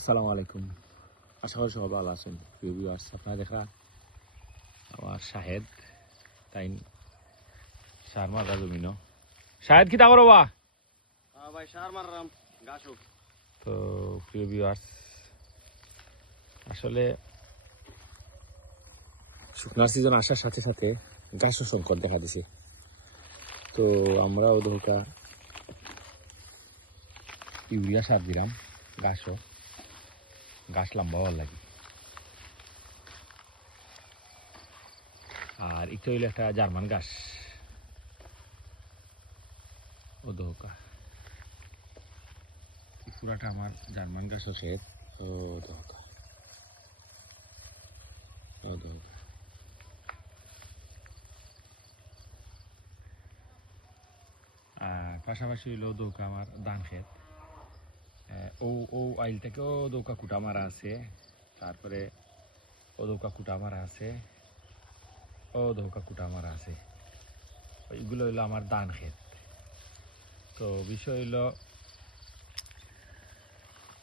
আসসালামু আলাইকুম। আশা করি সবাই ভালো আছেন। প্রিয় ভিউয়ার্স, আপনারা দেখা আমার শাহেদ তাই সার মারা জমিন। শাহেদ কি তা করো বা? ভাই সার মারলাম গাছ হোক। তো প্রিয় ভিউয়ার্স, আসলে শুকনার সিজন আসার সাথে সাথে গাছও সংকট দেখা দিছে। তো আমরা ওদৌকা ইউরিয়া সার দিলাম গাছ লম্বা হওয়ার লাগে। আর একটু হইলে একটা জার্মান গাছ ওদৌকা পুরাটা আমার জার্মান গাছ আছে। ওদৌকা ওদৌকা আর পাশাপাশি হইলো দৌকা আমার ধান ক্ষেত। ও আইলটাকেও দৌকা কুটা মারা আছে, তারপরে ও দৌকা কুটা মারা আছে, ও দৌকা কুটা মারা আছে। এইগুলো হইলো আমার ধান ক্ষেত। তো বিষয় হইলো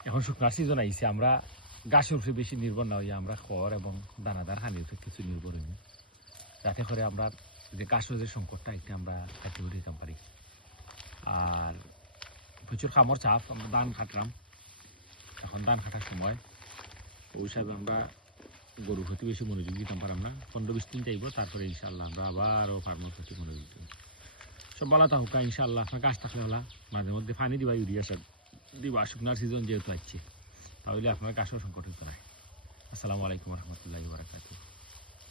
এখন শুকনার সিজন আইছে, আমরা গাছের উপরে বেশি নির্ভর না হইয়া আমরা খড় এবং দানাদার হানির উপরে কিছু নির্ভর হইনি, যাতে করে আমরা যে গাছের যে সংকটটা এটা আমরা কাটিয়ে উঠাইতে পারি। আর প্রচুর খামর চাপ, আমরা ধান কাটলাম, এখন ধান কাটার সময় ওই হিসাবে আমরা গরুর প্রতি বেশি মনোযোগ দিতে পারলাম না। 15-20 দিন চাইব, তারপরে ইনশাল্লাহ আমরা আবারও ফার্মের প্রতি মনোযোগ দিব। সব ভালো থাকুক ইনশাল্লাহ। আপনার গাছ থাকলে হলা মাঝে মধ্যে পানি দিবা, ইউরিয়া সার দিবা, শুকনার সিজন যেহেতু আসছে, তাহলে আপনার গাছও সংকট হতে পারে। আসসালামু আলাইকুম রহমতুল্লাহি ওয়া বারাকাতুহু।